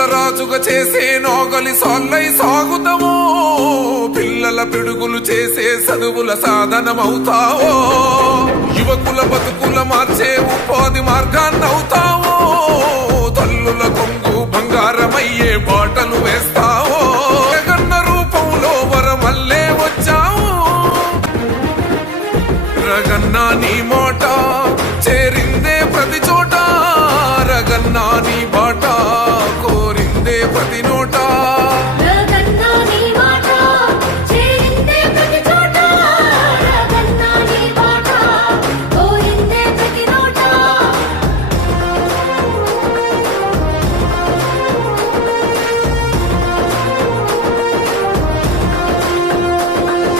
రైతుల రాజుగా చేసే నోగలి సాల్లై సాగుతావో, పిల్లల పిడుగులు చేసే చదువుల సాధనమవుతావో, యువకుల బతుకుల మార్చే ఉపాధి మార్గాన్నవుతావో, తల్లుల కొంగు బంగారమయ్యే బాటలు వేస్తావో, జగన్న రూపంలో వరమల్లే వచ్చావు రగన్న నీ మోట